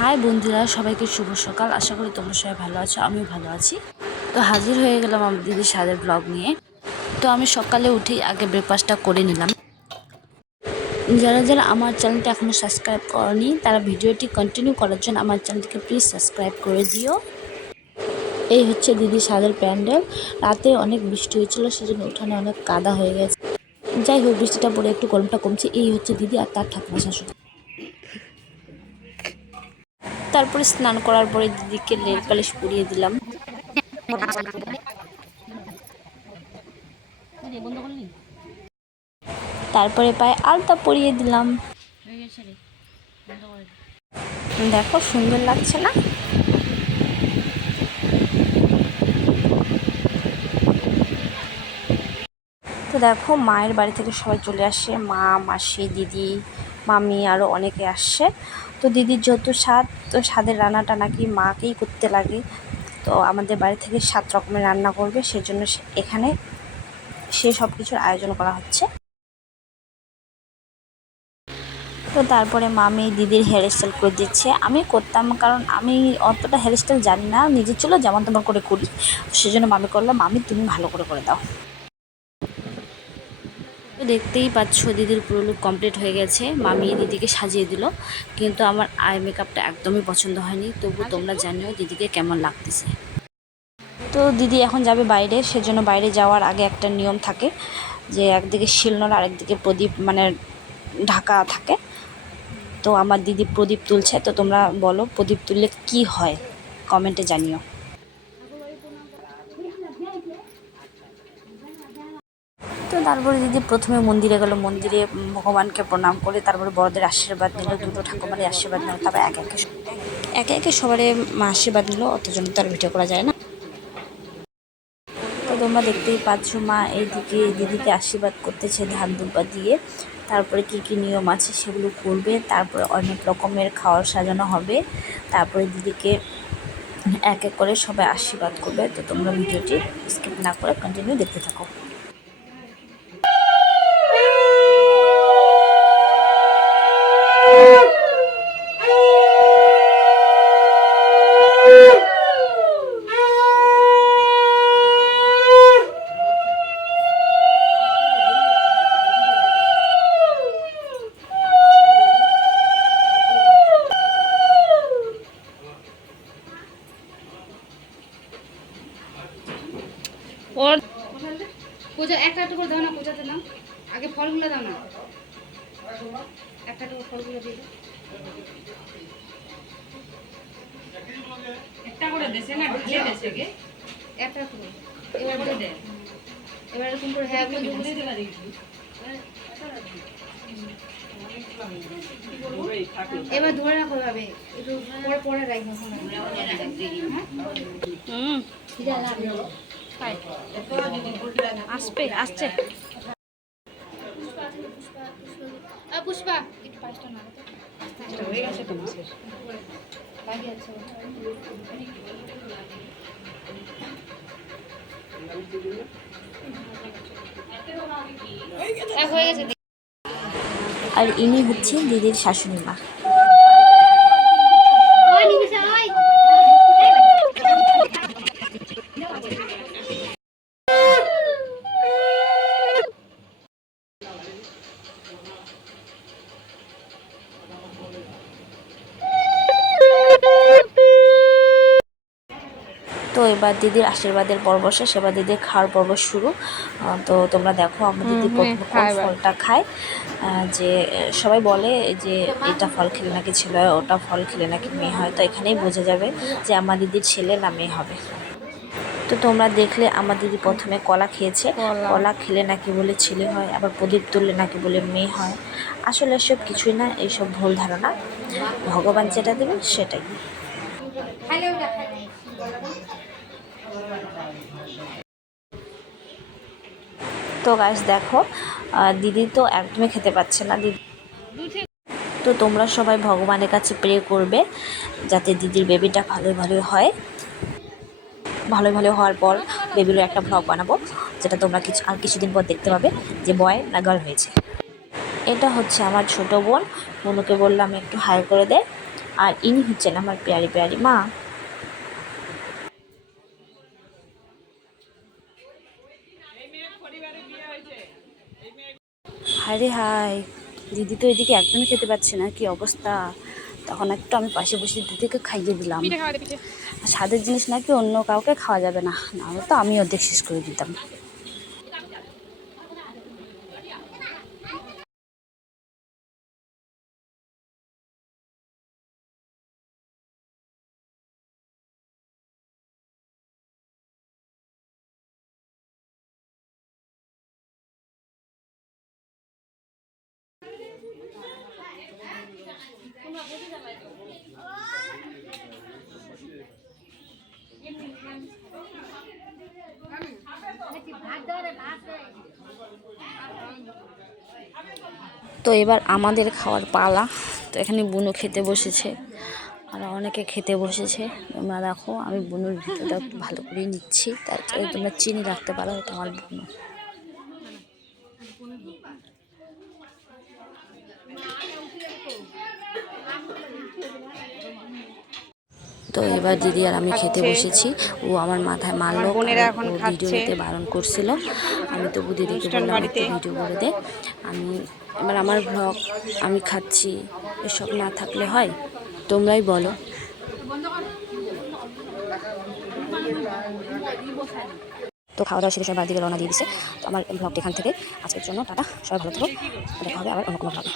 High বন্ধুরা, সবাইকে শুভ সকাল। আশা করি তোমরা সবাই ভালো আছো, আমিও ভালো আছি। তো হাজির হয়ে গেলাম আমার দিদির সাদের ব্লগ নিয়ে। তো আমি সকালে উঠেই আগে ব্রেকফাস্টটা করে নিলাম। যারা যারা আমার চ্যানেলটা এখনও সাবস্ক্রাইব করনি, তারা ভিডিওটি কন্টিনিউ করার জন্য আমার চ্যানেলটিকে প্লিজ সাবস্ক্রাইব করে দিও। এই হচ্ছে দিদি সাদের প্যান্ডেল। রাতে অনেক বৃষ্টি হয়েছিল, সেজন্য উঠানে অনেক কাদা হয়ে গেছে। যাই হোক, বৃষ্টিটা পরে একটু গরমটা কমছে। এই হচ্ছে দিদি আর তার ঠাকুমা শাশুড়ি। তারপরে স্নান করার পরে দিদিকে নেল পালিশ পরিয়ে দিলাম। তারপরে পায়ে আলতা পরিয়ে দিলাম। দেখো, সুন্দর লাগছে না? তো দেখো, মায়ের বাড়ি থেকে সবাই চলে আসে। মা, মাসি, দিদি মামি আরও অনেকে আসছে। তো দিদির যত স্বাদ তো স্বাদের রান্নাটা নাকি মাকেই করতে লাগে। তো আমাদের বাড়ি থেকে সাত রকমের রান্না করবে, সেজন্য এখানে সে সব কিছুর আয়োজন করা হচ্ছে। তো তারপরে মামি দিদির হেয়ার স্টাইল করে দিচ্ছে। আমি করতাম কারণ আমি অতটা হেয়ার স্টাইল জানি না, নিজের চলো যেমন তেমন করে করি। সেজন্য মামি করলাম মামি, তুমি ভালো করে করে দাও। দেখতেই পাচ্ছ দিদির পুরো লুক কমপ্লিট হয়ে গেছে। মামি দিদিকে সাজিয়ে দিল। কিন্তু আমার আই মেকআপটা একদমই পছন্দ হয়নি। তবু তোমরা জানিও দিদিকে কেমন লাগতেছে। তো দিদি এখন যাবে বাইরে। সেজন্য বাইরে যাওয়ার আগে একটা নিয়ম থাকে যে একদিকে শিলনোড়া আর একদিকে প্রদীপ মানে ঢাকা থাকে। তো আমার দিদি প্রদীপ তুলছে। তো তোমরা বলো প্রদীপ তুললে কি হয়? কমেন্টে জানিও। তো তারপরে দিদি প্রথমে মন্দিরে গেল, মন্দিরে ভগবানকে প্রণাম করে তারপরে বড়দের আশীর্বাদ নিল, দুটো ঠাকুমারের আশীর্বাদ নিল, তারপরে একে একে একে একে সবারে আশীর্বাদ নিল, অতজন তো আর ভিডিও করা যায় না। তো তোমরা দেখতেই পাচ্ছ মা এইদিকে দিদিকে আশীর্বাদ করতেছে ধান দুর্বা দিয়ে। তারপরে কি কি নিয়ম আছে সেগুলো করবে, তারপরে অনেক রকমের খাওয়ার সাজানো হবে। তারপরে দিদিকে এক এক করে সবাই আশীর্বাদ করবে। তো তোমরা ভিডিওটি স্কিপ না করে কন্টিনিউ দেখতে থাকো ওর পূজা একটা একটা করে দাও না পূজাতে দাও আগে ফলগুলো দাও না। একটা করে ফলগুলো দিয়ে একটা করে দেশে না ঢেলে দেশে গে। একটা করে। এবার করে দে। এবার এরকম করে হ্যাঁ করে দিবি এবার ধরে রাখো ভাবে একটু পরে পরে রাখব হুম। আসবে আসছে। পুষ্পা একটু পাঁচটা না হয়ে গেছে তো মাসের। বাকি আছে। হয়ে গেছে। আর ইনি হচ্ছেন দিদির শাশুড়ি মা। তো এবার দিদির আশীর্বাদের পর্ব শেষ এবার দিদির খাওয়ার পর্ব শুরু। তো তোমরা দেখো আমার দিদি প্রথমে কোন ফলটা খায়। যে সবাই বলে যে এটা ফল খেলে নাকি ছেলে হয় ওটা ফল খেলে নাকি মেয়ে হয়। তো এখানেই বোঝা যাবে যে আমার দিদির ছেলে না মেয়ে হবে। তো তোমরা দেখলে আমার দিদি প্রথমে কলা খেয়েছে। কলা। খেলে নাকি বলে ছেলে হয় আবার প্রদীপ তুললে নাকি বলে মেয়ে হয়। আসলে এসব কিছুই না এইসব ভুল ধারণা। ভগবান যেটা দেবেন সেটাই। তো গাছ দেখো দিদি তো একদমই খেতে পাচ্ছে না, দিদি। তো তোমরা সবাই ভগবানের কাছে প্রে করবে, যাতে দিদির বেবিটা ভালোই ভালোই হয়। ভালোই ভালো হওয়ার পর বেবিরও একটা ভ্লগ বানাবো, যেটা তোমরা কিছু আর কিছুদিন পর দেখতে পাবে যে বয় না গার্ল হয়েছে। এটা হচ্ছে আমার ছোট বোন বোনকে বললাম একটু হাই করে দে। আর ইনি হচ্ছেন আমার পেয়ারি পেয়ারি মা হায় রে হাই দিদি তো এদিকে একদমই খেতে পাচ্ছে না কি অবস্থা? তখন একটু আমি পাশে বসে দিদিকে খাইয়ে দিলাম। স্বাদের জিনিস নাকি অন্য কাউকে খাওয়া যাবে না নাহলে তো আমি অর্ধেক শেষ করে দিতাম। তো এবার আমাদের খাওয়ার পালা। তো এখানে বুনো খেতে বসেছে, আর অনেকে খেতে বসেছে। তোমরা দেখো, আমি বুনুর ভিতরটা ভালো করে নিচ্ছি। তার তোমরা চিনি রাখতে পারো, এটা আমার বুনো। তো এবার দিদি আর আমি খেতে বসেছি। ও আমার মাথায় মারলো আমার বোনেরা কারণ এখন ও খাচ্ছে। ভিডিও নিতে বারণ করছিল। আমি তো দিদিকে বললাম। একটু ভিডিও করে দে। আমি এবার আমার ব্লগ আমি খাচ্ছি। এসব না থাকলে হয়? তোমরাই বলো। তো খাওয়া দাওয়া শেষে সবাই দিকে রওনা দিয়ে দিছে। তো আমার ব্লগটা এখান থেকে আজকের জন্য টাটা। সবাই ভালো থাকো। দেখা হবে আবার অন্য কোনো ব্লগে